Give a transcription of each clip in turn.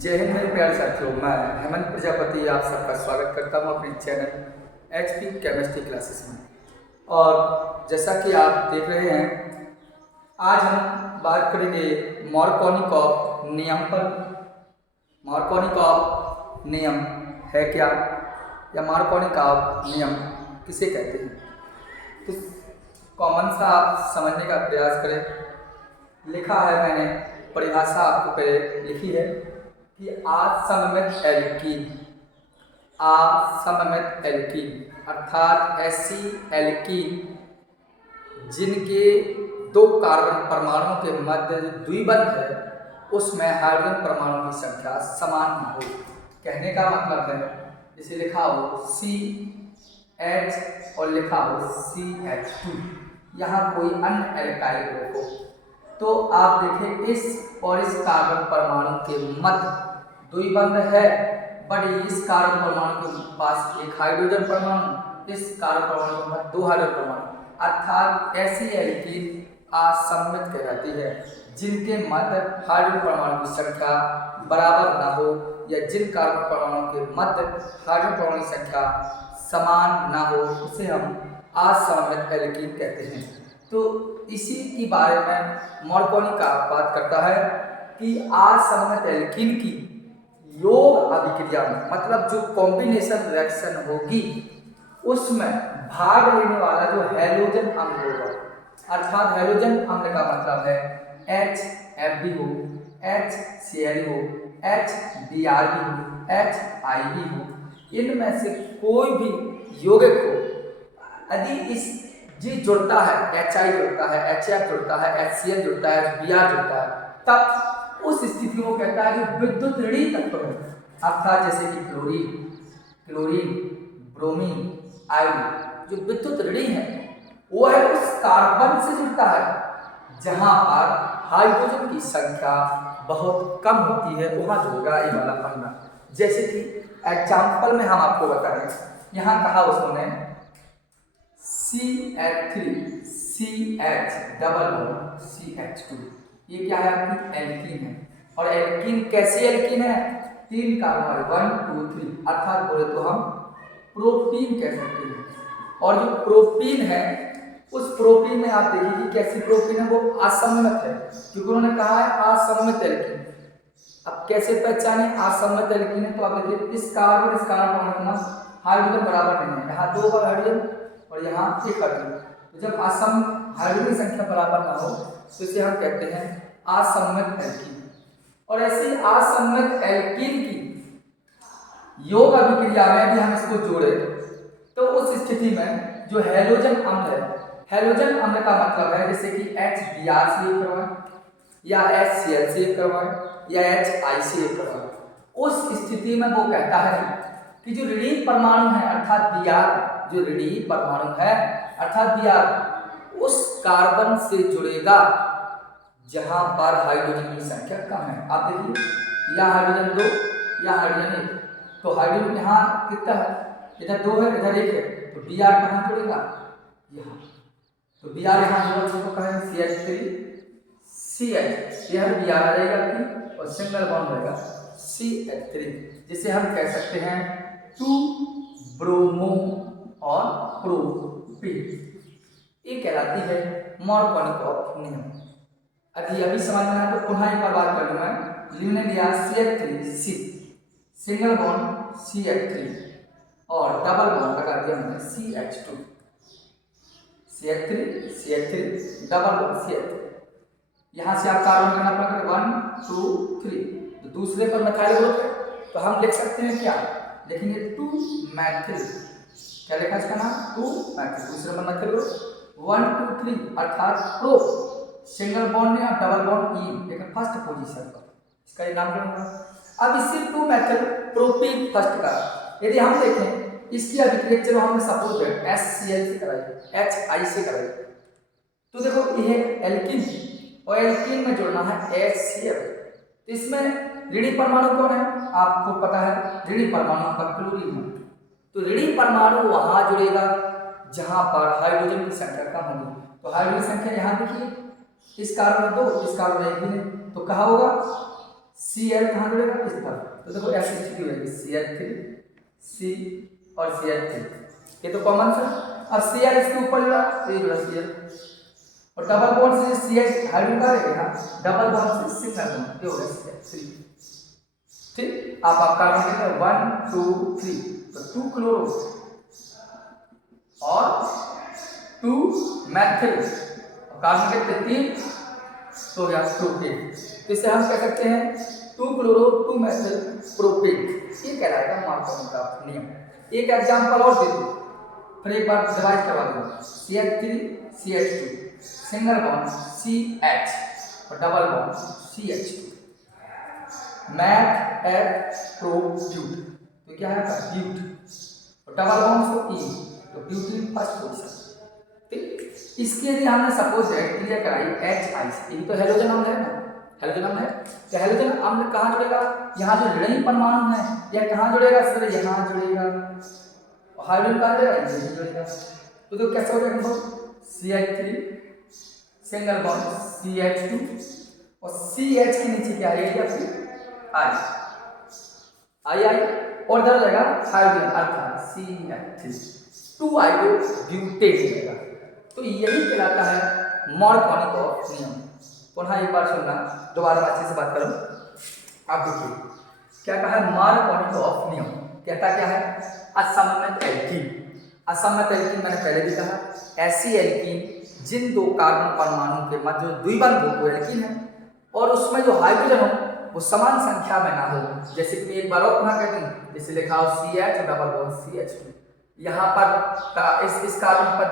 जय हिंद मेरे प्यारे साथियों, मैं हेमंत प्रजापति आप सबका स्वागत करता हूं अपने चैनल एचपी केमिस्ट्री क्लासेस में। और जैसा कि आप देख रहे हैं, आज हम बात करेंगे मार्कोनिकॉफ नियम पर। मार्कोनिकॉफ नियम है क्या, या मार्कोनिकॉफ नियम किसे कहते हैं, तो कॉमन सा आप समझने का प्रयास करें। लिखा है मैंने, परिभाषा आपको पहले लिखी है कि असममित एल्कीन, असममित एल्कीन अर्थात ऐसी एल्कीन जिनके दो कार्बन परमाणुओं के मध्य द्विबंध है उसमें हाइड्रोजन परमाणु की संख्या समान न हो। कहने का मतलब है, इसे लिखा हो CH और लिखा हो CH2, यहाँ कोई अन्य एल्काइल ग्रुप हो, तो आप देखें इस और इस कार्बन परमाणु के मध्य द्विबंध है, बट इस कार्बन परमाणु के पास एक हाइड्रोजन परमाणु, इस कार्बन परमाणु के मध्य दो हाइड्रोजन परमाणु, अर्थात ऐसी एल्कीन असममित कहलाती है जिनके मध्य हाइड्रोजन परमाणु की संख्या बराबर ना हो, या जिन कार्बन परमाणु के मध्य हाइड्रोजन परमाणु की संख्या समान ना हो, उसे हम असममित एल्कीन कहते हैं। तो इसी के बारे में मार्कोनिकॉफ बात करता है कि असममित एल्कीन की योग अभिक्रिया में, मतलब जो कॉम्बिनेशन रिएक्शन होगी उसमें भाग लेने वाला जो हैलोजन अम्ल होगा, अर्थात हैलोजन अम्ल का मतलब है HFB हो, HCl हो, HBr हो, HIB हो, इनमें से कोई भी यौगिक हो, यदि इस जी जुड़ता है, HI जुड़ता है, HF जुड़ता है, HCl जुड़ता है, Br जुड़ता है, तब उस स्थिति को कहता है जो विद्युत ऋणी तत्व है, अर्थात जैसे कि क्लोरीन, ब्रोमीन, आयोडीन, जो विद्युत ऋणी है वो है उस कार्बन से जुड़ता है जहां पर हाइड्रोजन की संख्या बहुत कम होती है, वहां जुड़ेगा ये वाला पन्ना। जैसे कि एग्जाम्पल में हम आपको बताएं, यहाँ कहा उसने CH3 CH double bond CH2, ये क्या है आपकी एल्कीन है। और एल्कीन कैसी एल्कीन है, 3 कार्बन 1 2 3, अर्थात बोले तो हम प्रोपीन कह सकते हैं। और जो प्रोपीन है उस प्रोपीन में आप देखिए कि कैसी प्रोपीन है, वो असममित है, क्योंकि उन्होंने कहा है असममित एल्कीन। अब कैसे पहचाने असममित एल्कीन है, तो आप देखिए इस कार्बन परमाणु हाइड्रोजन बराबर नहीं है, यहाँ 2 हाइड्रोजन और यहाँ 1 हाइड्रोजन, तो जब असम हाइड्रोजन संख्या बराबर ना हो तो इसे हम कहते हैं असममित एल्कीन। और ऐसी असममित एल्कीन की योग अभिक्रिया में यदि हम इसको जोड़े तो उस स्थिति में जो हैलोजन अम्ल है, हैलोजन अम्ल का मतलब है जैसे कि HBr से एक करवाएं, या HCl से एक करवाएं, या HI से एक करवाएं, उस स्थिति में वो कहता है कि जो ऋणी परमाणु है अर्थात Br, जो ऋणी परमाणु है अर्थात Br उस कार्बन से जुड़ेगा जहां पर हाइड्रोजन की संख्या कम है। आप देखिए यहाँ हाइड्रोजन 2, यहाँ हाइड्रोजन 1, तो हाइड्रोजन यहाँ कितना है, इधर 2 है, इधर 1 है, तो Br कहाँ जुड़ेगा, यहाँ, तो Br यहाँ जुड़ा तो कहें CH3 CH, यह Br आ जाएगा आपकी और सिंगल बॉन्ड रहेगा CH3, जिसे हम कह सकते हैं 2 ब्रोमो और प्रोपीन। ये कहलाती है मार्कोनिकॉफ नियम। अभी समझ में आया तो पुनः एक बार बात कर लूँ मैं। लिखने दिया CH3C, सिंगल बॉन्ड CH3 और डबल बॉन्ड लगा दिया मैंने CH2, CH3 double bond CH3। यहाँ से आप कार्बन करना पड़ेगा 1 2 3, तो दूसरे पर मिथाइल ग्रुप है, तो हम लिख सकते हैं क्या, लिखेंगे 2 मैथिल, क्या लिखा इसका नाम 2 मैथिल, दूसरे पर मिथाइल ग्रुप 1 2 3 अर्थात प्रो, सिंगल बॉन्ड में डबल बॉन्ड ई, लेकिन फर्स्ट पोजीशन पर, इसका ये नाम करूंगा। अब इसी 2 मैथिल प्रोपीन फर्स्ट का यदि हम देखें इसकी अभिक्रिया, चलो हमने सपोज HCl से कराई, HI से कराई, तो देखो यह एल्कीन और एल्कीन में जुड़ना है HCl, तो इसमें ऋणी परमाणु कौन है, आपको पता है ऋणी परमाणु का क्लोरीन है, तो ऋणी परमाणु वहां जुड़ेगा जहां पर हाइड्रोजन की संख्या कम होगी, तो हाइड्रोजन संख्या यहाँ देखिए, इस कार्बन 2, इस कार्बन 1 भी नहीं, तो कहा होगा Cl कहाँ जुड़ेगा, इस तरफ। तो देखो ऐसी स्थिति हो जाएगी CH3 C और CH3, ये तो कॉमन है। अब Cl इसके ऊपर जुड़ा तो ये जुड़ा Cl, और डबल बॉन्ड से CH हाइड्रोजन का रहेगा, डबल बॉन्ड से सिंगल बॉन्ड, ये हो गया CH3। ठीक, आप कार्बन कहते हैं 1 2 3, तो 2 क्लोरो और 2 मैथिल, कार्बन कहते हैं 3, तो गया प्रोपेन। तो इसे हम कह सकते हैं 2 क्लोरो 2 मैथिल प्रोपेन, ये कहलाएगा मार्कोनी का नियम। एक एग्जांपल और दे दो, फिर एक बार डिवाइड करवा दो। CH3 CH2 single bond CH और double bond CH2, meth eth prop but, तो क्या है ब्यूट, और डबल बॉन्ड से E, तो ब्यूटीन फर्स्ट पोजीशन। ठीक, इसकी यदि हमने सपोज क्लियर कराई HI, ये तो हेलोजन अम्ल है ना, हेलोजन अम्ल है, तो हेलोजन अम्ल कहाँ जुड़ेगा, यहाँ जो ऋणात्मक परमाणु है यह कहाँ जुड़ेगा सर, यहाँ जुड़ेगा, और हाइड्रोजन कहाँ जुड़ेगा, ये जुड़ेगा। तो कैसे हो जाएगा, CH3 सिंगल बॉन्ड CH2 और CH के नीचे क्या आएगा, I और इधर जाएगा हाइड्रोजन अर्थात CH3, 2 आइडो ब्यूटेन मिलेगा। तो यही कहलाता है मार्कोनिकॉफ नियम। पुनः एक बार सुनना, दोबारा अच्छे से बात करो। आप देखिए क्या कहा है, मार्कोनिकॉफ नियम कहता क्या है, असममित एल्कीन। असममित एल्कीन मैंने पहले भी कहा, ऐसी एल्कीन जिन दो कार्बन परमाणु के मध्य द्विबंध हो वो एल्कीन है, और उसमें जो हाइड्रोजन हो वो समान संख्या में ना हो। जैसे कि एक बार और पुनः कहते हैं, जैसे लिखा हो CH और डबल बॉन्ड CH2, यहाँ पर इस कार्बन पर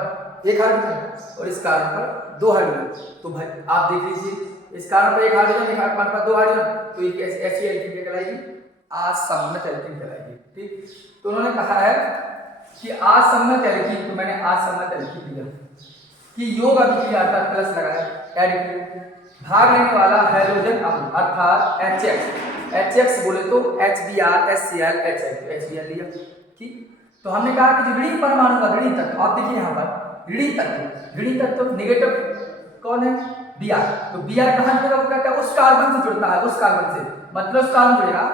एक हाइड्रोजन और इस कार्बन पर 2 हाइड्रोजन, तो भाई आप देख लीजिए इस कार्बन पर एक हाइड्रोजन, एक कार्बन पर 2 हाइड्रोजन, तो ये ऐसी एल्कीन कहलाएगी, असममित एल्कीन कहलाएगी। ठीक, तो उन्होंने कहा है कि असममित एल्कीन, तो मैंने असममित एल्कीन दिया कि योग अभिक्रिया अर्थात प्लस लगाया, एड भाग लेने वाला हाइड्रोजन अम्ल अर्थात HX बोले तो HBr HCl HCl लिया। ठीक, तो हमने कहा कि जो ऋणात्मक परमाणु का ऋणात्मक तत्व, आप देखिए यहाँ पर ऋणात्मक तत्व नेगेटिव कौन है, Br, तो Br कहाँ जुड़ेगा, वो कहता है उस कार्बन से जुड़ता है, उस कार्बन से, मतलब उस कार्बन जुड़ेगा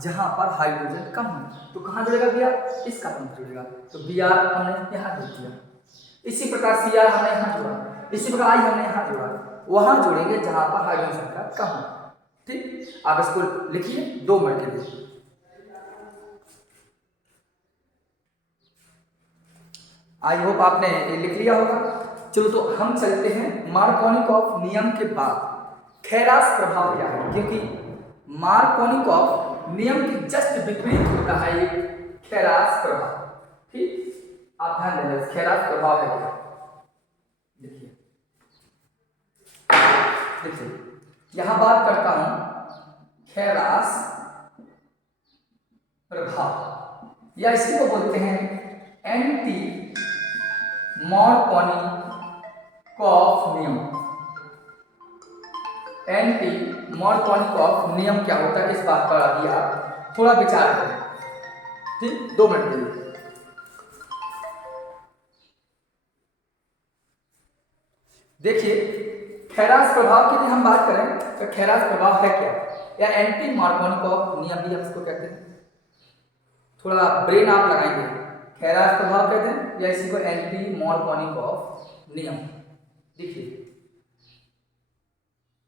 जहां पर हाइड्रोजन कम है, तो कहाँ जुड़ेगा Br, इस कार्बन से जुड़ेगा, तो Br हमने यहाँ जोड़ दिया। इसी प्रकार Cr हमने यहाँ जोड़ा, इसी प्रकार I हमने यहाँ जोड़ा, वहां जोड़ेंगे जहां पर हाइड्रोजन संख्या कम है। ठीक, आप इसको लिखिए 2 मिनट के लिए। आई होप आपने लिख लिया होगा। चलो तो हम चलते हैं मार्कोनिकॉफ नियम के बाद खेरास प्रभाव क्या है, क्योंकि मार्कोनिकॉफ नियम के जस्ट विपरीत होता है ये खेरास प्रभाव। ठीक, आप ध्यान देना खेरास प्रभाव है क्या। देखिए यहां बात करता हूं खेरास प्रभाव, या इसी को बोलते हैं एंटी मार्कोनिकॉफ नियम। एंटी मार्कोनिकॉफ नियम क्या होता है, इस बात पर अभी आप थोड़ा विचार करें। ठीक, 2 मिनट के लिए। देखिए खेरास प्रभाव की यदि हम बात करें तो खेरास प्रभाव है क्या, या एंटी मार्कोनिकॉफ नियम भी हम इसको कहते हैं। थोड़ा ब्रेन आप लगाएंगे, खेरास प्रभाव कहते हैं या इसी को एंटी मार्कोनिकॉफ नियम। देखिए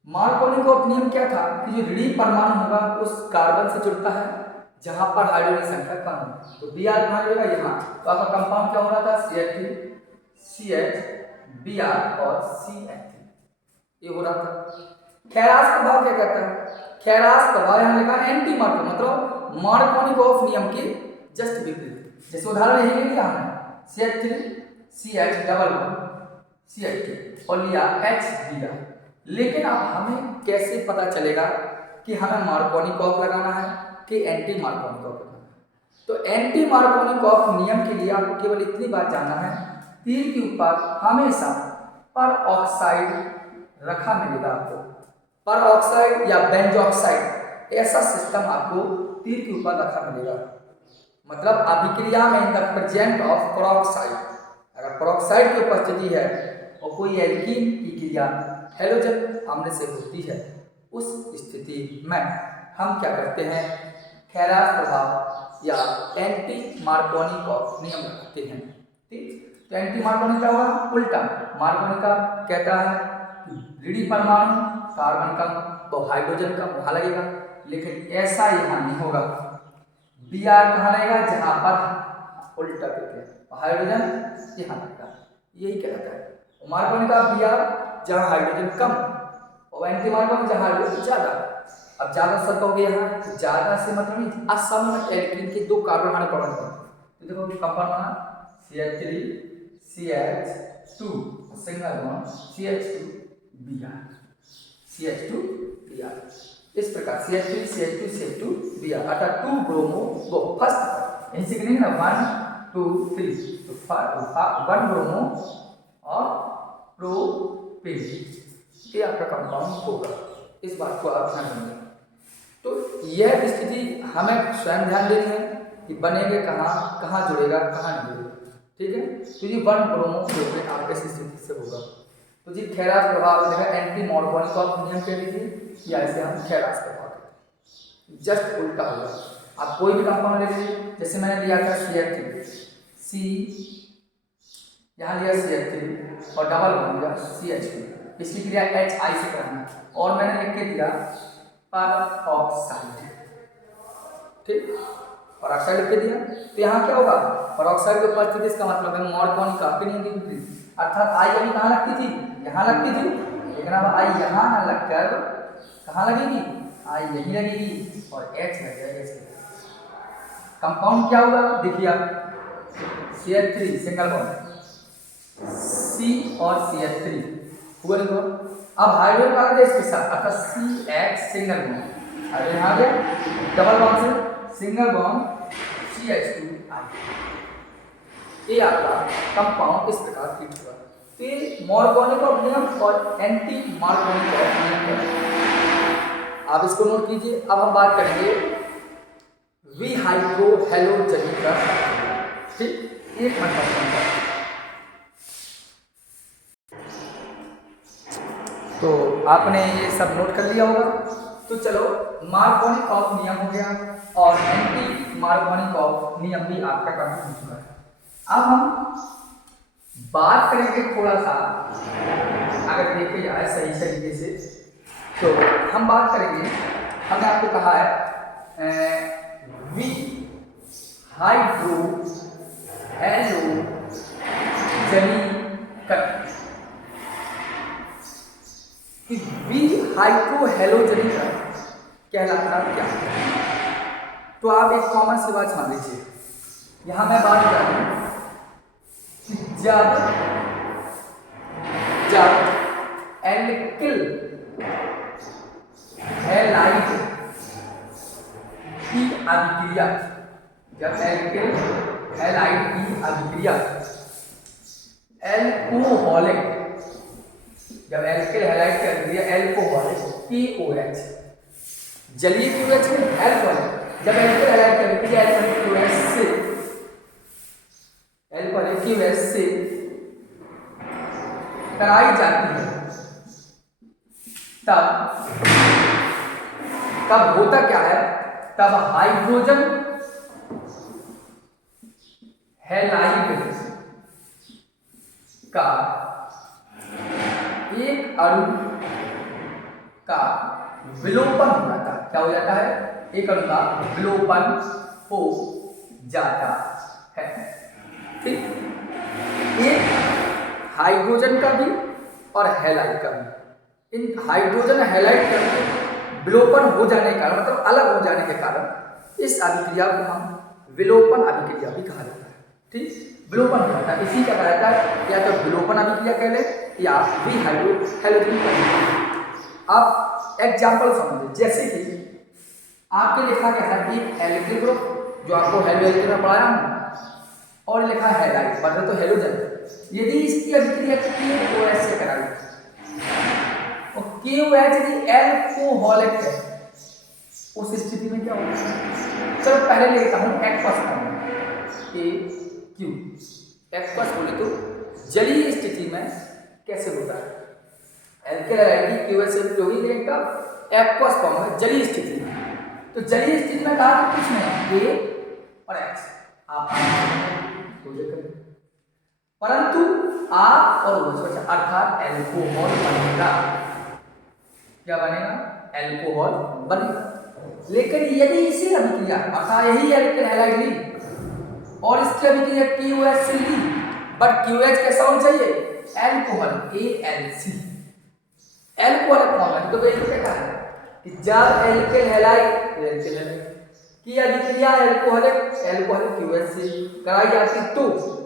मार्कोनिकॉफ नियम क्या था कि जो ऋणात्मक परमाणु होगा उस कार्बन से जुड़ता है जहां पर हाइड्रोजन संख्या कम है, तो Br कहाँ जुड़ेगा, यहाँ। तो आपका कंपाउंड क्या हो रहा था, CH3 CH Br और CH3, ये हो रहा था। खेरास प्रभाव क्या कहता है, खेरास प्रभाव यहाँ लिखा एंटी मार्को, मतलब मार्कोनिकॉफ नियम के जस्ट विपरीत। जैसे उदाहरण यही लिया हमने CH3 CH double bond CH2 और लिया HBr, लेकिन अब हमें कैसे पता चलेगा कि हमें मार्कोनिकॉफ लगाना है कि एंटी मार्कोनिकॉफ लगाना है। तो एंटी मार्कोनिकॉफ नियम के लिए आपको केवल इतनी बात जानना है, तीर के ऊपर हमेशा पर ऑक्साइड रखा मिलेगा आपको, पर ऑक्साइड या बेंजोक्साइड, ऐसा सिस्टम आपको तीर के ऊपर रखा मिलेगा। मतलब अभिक्रिया में द प्रेजेंट ऑफ पेरोक्साइड, अगर पेरोक्साइड की उपस्थिति है और कोई एल्कीन की क्रिया हैलोजन अम्ल से होती है, उस स्थिति में हम क्या करते हैं, खैरास प्रभाव या एंटी मार्कोनिकॉफ नियम लगाते हैं। ठीक, तो एंटी मार्कोनी क्या होगा, उल्टा। मार्कोनी का कहता है ऋणी परमाणु कार्बन कम तो हाइड्रोजन कम वहां लगेगा, लेकिन ऐसा यहाँ नहीं होगा। बी आर कहाँ लगेगा, जहां पर उल्टा करके हाइड्रोजन यहाँ लगेगा, यही कहता है। मार्कोनी का बी आर जहाँ हाइड्रोजन कम और एंटी मार्कोनी जहाँ हाइड्रोजन ज्यादा। अब ज्यादा शब्द हो गया यहाँ, तो ज्यादा से मतलब नहीं, असम एल्कीन के दो कार्बन हमारे पकड़ में, तो देखो कंपाउंड बना CH3 CH2 single bond CH2 Br, CH2 Br। इस प्रकार CH3 CH2 CH2 Br अर्थात 2 ब्रोमो वो फर्स्ट यहीं से करेंगे ना 1 2 3, तो 1 ब्रोमो और प्रोपेन, ये आपका कंपाउंड होगा। इस बात को आप ध्यान रखेंगे। तो यह स्थिति हमें स्वयं ध्यान देनी है कि बनेंगे कहाँ, कहाँ जुड़ेगा, कहाँ नहीं जुड़ेगा। ठीक है, तो ये 1 ब्रोमो प्रोपेन आपके इस स्थिति से होगा। तो जी खैरास प्रभाव देखा एंटी मार्कोनिकॉफ नियम कह लीजिए या इसे हम खैरास प्रभाव कहते हैं, जस्ट उल्टा होगा। आप कोई भी कंपाउंड ले लीजिए, जैसे मैंने लिया था CH3 यहाँ लिया CH3 और डबल बॉन्ड लिया CH2, इसकी क्रिया HI से करना है और मैंने लिख के दिया परऑक्साइड। ठीक, परऑक्साइड लिख के दिया, तो यहाँ क्या होगा, परऑक्साइड की उपस्थिति इसका मतलब है मार्कोनी का नियम की विपरीत, अर्थात आई अभी कहाँ लगती थी, यहाँ लगती थी, लेकिन अब आई यहाँ ना लगकर कहाँ लगेगी, आई यहीं लगेगी और H लग जाएगा। कंपाउंड क्या होगा, देखिए आप CH3 सिंगल बॉन्ड C और CH3 हुआ देखो। अब हाइड्रोजन आ गया इसके साथ, अर्थात CH सिंगल बॉन्ड, अरे यहाँ गया डबल बॉन्ड से सिंगल बॉन्ड CH2 आ गया। ये आपका कंपाउंड इस प्रकार फिट हुआ। तो ये मार्कोनिकॉफ नियम और एंटी मार्कोनिकॉफ नियम, आप इसको नोट कीजिए। अब हम बात करेंगे विहाइड्रोहैलोजनी का। ठीक, एक मिनट तो आपने ये सब नोट कर लिया होगा। तो चलो मार्कोनिकॉफ नियम हो गया और एंटी मार्कोनिकॉफ नियम भी आपका कंप्लीट हो चुका है। अब हम बात करेंगे थोड़ा सा, अगर देखे जाए सही तरीके से, तो हम बात करेंगे, हमने आपको कहा है वी हाइड्रो हेलोजनी वी हाइड्रो हेलोजनी कहलाता क्या है। तो आप एक कॉमन सी बात समझ लीजिए, यहां मैं बात कर रहा हूं जब एल्किल हैलाइड की अभिक्रिया, जब एल्किल हैलाइड की अभिक्रिया एल्कोहलिक, जब एल्किल हैलाइड की अभिक्रिया एल्कोहलिक KOH जलीय QH में एल्कोहलिक, जब एल्किल हैलाइड की अभिक्रिया एल्कोहलिक QH से कराई जाती है, तब होता क्या है, तब हाइड्रोजन हैलाइड का एक अणु का विलोपन हो जाता है। क्या हो जाता है, एक अणु का विलोपन हो जाता है। ठीक, एक हाइड्रोजन का भी और हैलाइड का भी, इन हाइड्रोजन हैलाइड का विलोपन हो जाने के कारण, मतलब अलग हो जाने के कारण, इस अभिक्रिया को हम विलोपन अभिक्रिया भी कहा जाता है। ठीक, विलोपन हो जाता है, इसी का कहा जाता है या तो विलोपन अभिक्रिया कह ले या विहाइड्रो हेलोजनी अभिक्रिया। अब एग्जाम्पल समझिए, जैसे कि आपके लिखा गया है एक एल्किल ग्रुप जो आपको हेलोजन में पढ़ाया हूं, और लिखा है हैलाइड, मतलब तो हेलोजन, यदि इसकी अभिक्रिया KOH से कराई और KOH यदि एल्कोहलिक है, उस स्थिति में क्या होगा। चलो पहले लेता हूं एक्वस फॉर्म AQ। एक्वस बोले तो जलीय स्थिति में कैसे होता है, एल्किल हैलाइड की KOH से उपयोगी करेंगे एक्वस फॉर्म में जलीय स्थिति में। तो चलिए इस चीज में कहा कि कुछ नहीं A और X आप परंतु आ और OH अर्थात एल्कोहल बनेगा। क्या बनेगा? एल्कोहल बनेगा। लेकिन यदि इसी अभिक्रिया अर्थात यही एल्किल हैलाइड ली और इसकी अभिक्रिया KOH से ली बट QH कैसा होना चाहिए? एल्कोहल ALC एल्कोहल फॉर्म है। तो ये क्या है कि जब एल्किल हैलाइड की अभिक्रिया एल्कोहलिक QH से कराई जाती तो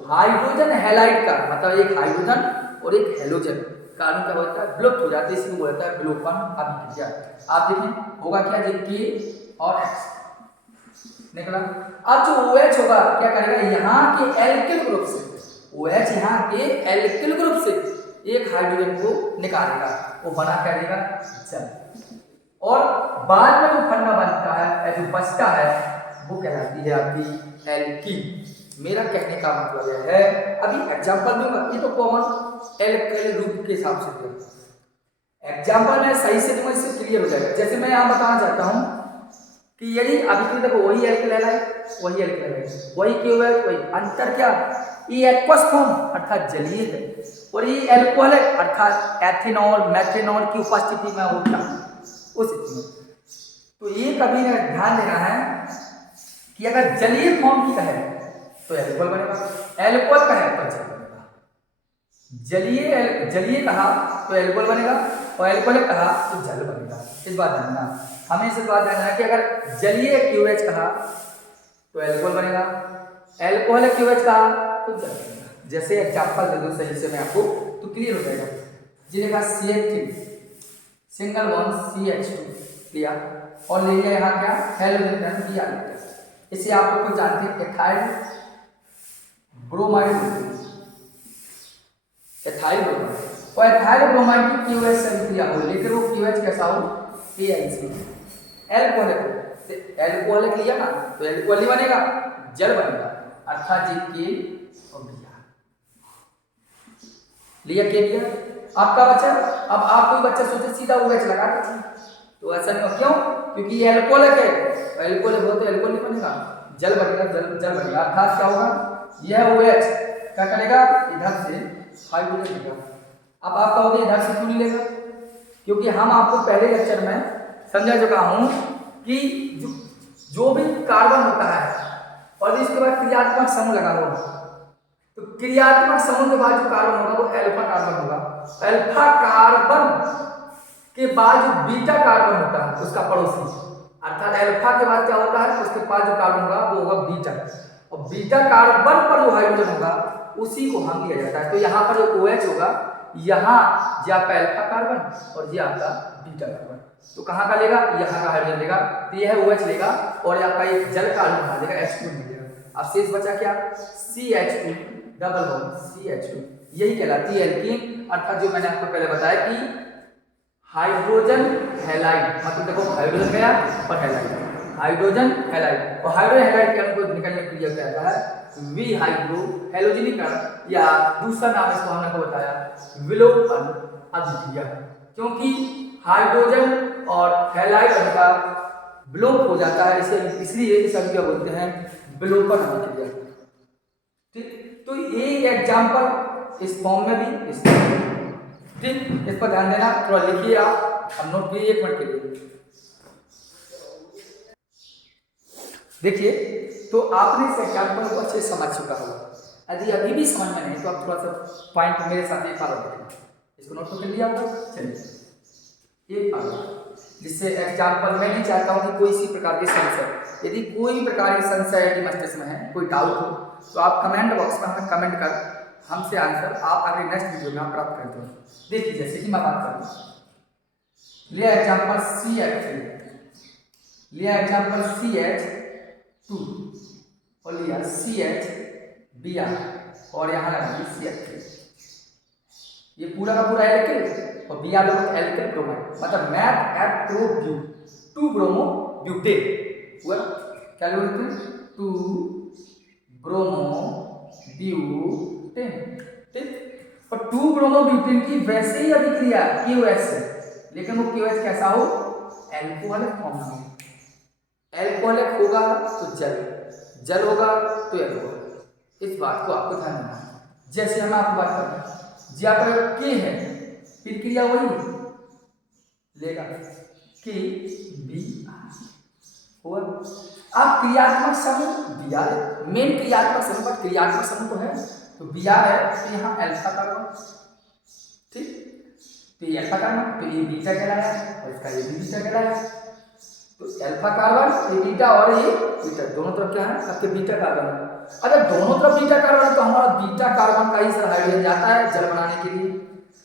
हाइड्रोजन हैलाइड का मतलब एक हाइड्रोजन और एक हेलोजन कारण क्या होता है? विलुप्त हो जाते हैं। इसलिए बोलता है विलोपन अभिक्रिया। आप देखें होगा क्या? जो K और X निकला। अब जो OH होगा क्या करेगा? यहाँ के एल्किल ग्रुप से OH यहाँ के एल्किल ग्रुप से एक हाइड्रोजन को निकालेगा, वो बना क्या देगा? जल। और बाद में जो फन्ना बनता है जो बचता है वो कहलाती है आपकी एल्कीन। मेरा कहने का मतलब यह है, अभी एग्जांपल दूंगा, ये तो कॉमन एल्किल रूप के हिसाब से दूंगा। एग्जांपल में सही से दूंगा, इससे क्लियर हो जाएगा। जैसे मैं यहाँ बताना चाहता हूँ कि यदि अभी देखो वही एल्किल हैलाइड वही एल्किल हैलाइड वही KOH वही, अंतर क्या? ये एक्वस फॉर्म अर्थात जलीय है और ये एल्कोहलिक अर्थात एथेनॉल मेथेनॉल की उपस्थिति में होता है उस स्थिति में। तो ये कभी ध्यान देना है कि अगर जलीय फॉर्म की कहे तो एल्कोहल बनेगा, एल्कोहल कहे तो जल बनेगा। जलीय कहा तो एल्कोहल बनेगा और एल्कोहलिक कहा तो जल बनेगा। इस बात जानना, हमें इस बात जानना है कि अगर जलीय QH कहा तो एल्कोहल बनेगा, एल्कोहलिक QH कहा तो जल बनेगा। जैसे एग्जांपल दे दो सही से मैं आपको तो क्लियर हो जाएगा। जिन्हें CH3 सिंगल बॉन्ड CH2 लिया और ले लिया यहाँ क्या? हेलोजन दिया। इसे आप लोग जानते हैं एथाइल ब्रोमाइड और एथाइल ब्रोमाइड की QH से अभिक्रिया हो, लेकिन वो QH कैसा हो? ALC एल्कोहलिक लिया ना तो एल्कोहल बनेगा, जल बनेगा अर्थात जी के और लिया के लिया। आपका बच्चा अब आप कोई बच्चा सोचे सीधा OH लगा के, तो ऐसा नहीं हो। क्यों? क्योंकि ये एल्कोहलिक है, एल्कोहलिक हो तो एल्कोहल नहीं बनेगा, जल बनेगा, जल बनेगा। अर्थात क्या होगा? यह OH क्या करेगा? इधर से हाइड्रोजन लेगा। अब आप कहोगे इधर से क्यों नहीं लेगा? क्योंकि हम आपको पहले लेक्चर में समझा चुका हूं कि जो भी कार्बन होता है और इसके बाद क्रियात्मक समूह लगा लो, तो क्रियात्मक समूह के बाद जो कार्बन होगा वो अल्फा कार्बन होगा। अल्फा कार्बन के बाद जो बीटा कार्बन होता है उसका पड़ोसी, अर्थात अल्फा के बाद क्या होता है? उसके पास जो कार्बन होगा वो होगा बीटा, और बीटा कार्बन पर जो हाइड्रोजन होगा उसी को हम लिया जाता है। तो यहाँ पर जो OH होगा, यहाँ ये आपका अल्फा कार्बन और ये आपका बीटा कार्बन, तो कहाँ का लेगा? यहाँ का हाइड्रोजन लेगा, तो यह OH लेगा और ये आपका एक जल का अणु बना देगा, H2 मिलेगा। अब शेष बचा क्या? CH2 डबल बॉन्ड CH2, यही कहलाती है एल्कीन। अर्थात जो मैंने आपको पहले बताया कि हाइड्रोजन हैलाइड, मतलब देखो हाइड्रोजन गया और हैलाइड, हाइड्रोजन हैलाइड और हाइड्रोजन हैलाइड के अणु को निकलने की क्रिया क्या है? विहाइड्रो हैलोजनीकरण, या दूसरा नाम इसको हमने को बताया विलोपन अभिक्रिया। क्योंकि हाइड्रोजन और हैलाइड का विलोप हो जाता है, इसलिए इस अभिक्रिया बोलते हैं विलोपन अभिक्रिया। ठीक, तो ये एग्जांपल इस फॉर्म में भी इस ठीक, इस पर ध्यान देना, थोड़ा लिखिए आप, हम नोट कीजिए 1 मिनट के लिए। देखिए, तो आपने इस एग्जांपल को अच्छे समझ चुका होगा। यदि अभी भी समझ में नहीं तो आप थोड़ा सा पॉइंट मेरे साथ एक बार देखना, इसको नोट कर लिया होगा। चलिए एक बार, जिससे एग्जांपल मैं नहीं चाहता हूँ कि कोई इसी प्रकार की संशय, यदि कोई भी प्रकार की संशय यदि मस्तिष्क में है, कोई डाउट हो तो आप कमेंट बॉक्स में हमें कमेंट कर हमसे आंसर आप अगले नेक्स्ट वीडियो में आप प्राप्त करते हो। देखिए जैसे कि मैं बात करूँ, लिया एग्जांपल CH3, लिया एग्जांपल CH2 और लिया CHBr और यहाँ लगा दी CH3। ये पूरा का पूरा एल्किल और Br लोग एल्किल ब्रोमाइड, मतलब meth eth prop 2 bromo butane हुआ। क्या बोलते हैं? 2 ब्रोमो ब्यूटेन। ठीक, और 2 ब्रोमो ब्यूटेन की वैसे ही अभिक्रिया KOH से, लेकिन वो KOH कैसा हो? एल्कोहलिक फॉर्म में। एल्कोहलिक होगा तो जल, जल होगा तो एल्कोहल। इस बात को आपको ध्यान रखना है। जैसे हम आपको बात करें जी, आपका के है प्रक्रिया वही लेगा के बी हुआ। आप क्रियात्मक समूह दिया मेन क्रियात्मक समूह, पर क्रियात्मक समूह तो है तो बिया है तो यहाँ अल्फा कार्बन, ठीक, तो ये अल्फा कार्बन तो ये बीटा कहलाया और इसका ये भी बीटा कहलाया। तो अल्फा कार्बन ये बीटा और ये बीटा दोनों तरफ क्या है आपके बीटा कार्बन है। अगर दोनों तरफ बीटा कार्बन है तो हमारा बीटा कार्बन का ही सर हाइड्रोजन जाता है जल बनाने के लिए।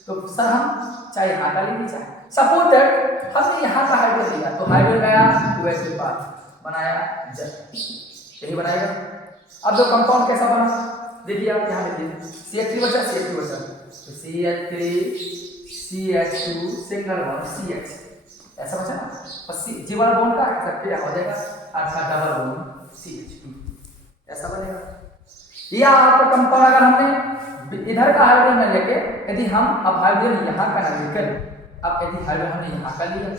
तो सर हम चाहे यहाँ का लीजिए चाहे सपोज दैट हमने यहाँ का हाइड्रोजन लिया तो हाइड्रोजन गया OH के पास बनाया जल, यही बनाएगा। अब जो कंपाउंड कैसा बना देखिए आप यहाँ देखिए CH3 बचा, CH2 बचा तो CH3 CH2 single bond CH ऐसा बचा ना, और जी वाला बॉन्ड का क्या हो जाएगा आपका डबल बॉन्ड CH2 ऐसा बनेगा। या आपका कंपाउंड अगर हमने इधर का हाइड्रोजन न लेके यदि हम अब हाइड्रोजन यहाँ का ना लेकर अब यदि हाइड्रोजन हमने यहाँ का लिया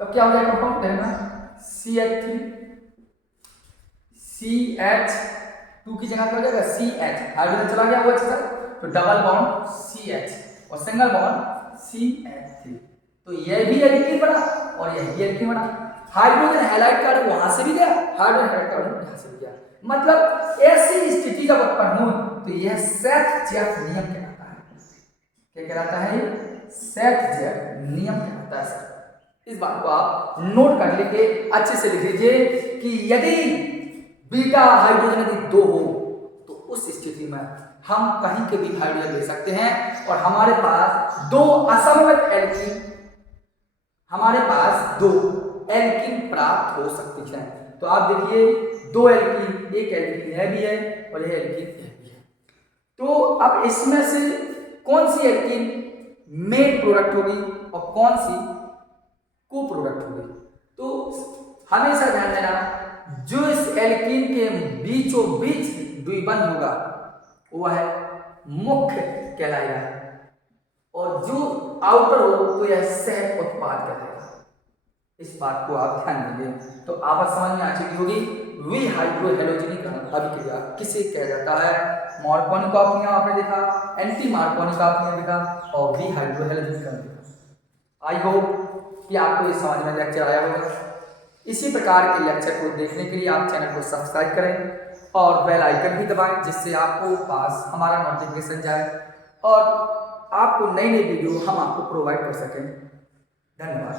तब क्या हो जाएगा कंपाउंड देखना CH3 CH2 की जगह क्या हो जाएगा CH, हाइड्रोजन चला गया OH सर तो डबल बॉन्ड CH और सिंगल बॉन्ड CH3। तो यह भी एल्कीन बना और यह भी एल्कीन बना। हाइड्रोजन हैलाइड कार्बन वहां से भी गया, हाइड्रोजन हैलाइड कार्बन यहां से भी गया। मतलब ऐसी स्थिति जब उत्पन्न हो तो यह सेट-जेफ नियम कहलाता है। क्या कहलाता है? सेट-जेफ नियम कहलाता है सर। इस बात को आप नोट कर लीजिए, अच्छे से लिख लीजिए कि यदि बीटा हाइड्रोजन यदि 2 हो तो उस स्थिति में हम कहीं के भी हाइड्रोजन ले सकते हैं और हमारे पास 2 असममित एल्कीन, हमारे पास 2 एल्कीन प्राप्त हो सकती है। तो आप देखिए 2 एल्कीन, एक एल्कीन यह भी है और यह एल्कीन यह भी है। तो अब इसमें से कौन सी एल्कीन मेन प्रोडक्ट होगी और कौन सी को प्रोडक्ट होगी? तो हमेशा ध्यान देना जो इस एल्कीन के बीचों बीच द्विबंध होगा वह है मुख्य कहलाएगा और जो आउटर हो तो यह सह उत्पाद कहलाएगा। इस बात को आप ध्यान देंगे तो आप समझ में आ चुकी होगी वी हाइड्रोहेलोजेनिक अभिक्रिया किसे कहा जाता है। मार्कोनिक अभिक्रिया आपने देखा, एंटी मार्कोनिक अभिक्रिया देखा और वी हाइड्रोहेलोजेनिक अभिक्रिया। आई होप कि आपको ये समझ में लेक्चर आया होगा। इसी प्रकार के लेक्चर को देखने के लिए आप चैनल को सब्सक्राइब करें और बेल आइकन भी दबाएं जिससे आपको पास हमारा नोटिफिकेशन जाए और आपको नई नई वीडियो हम आपको प्रोवाइड कर सकें। धन्यवाद।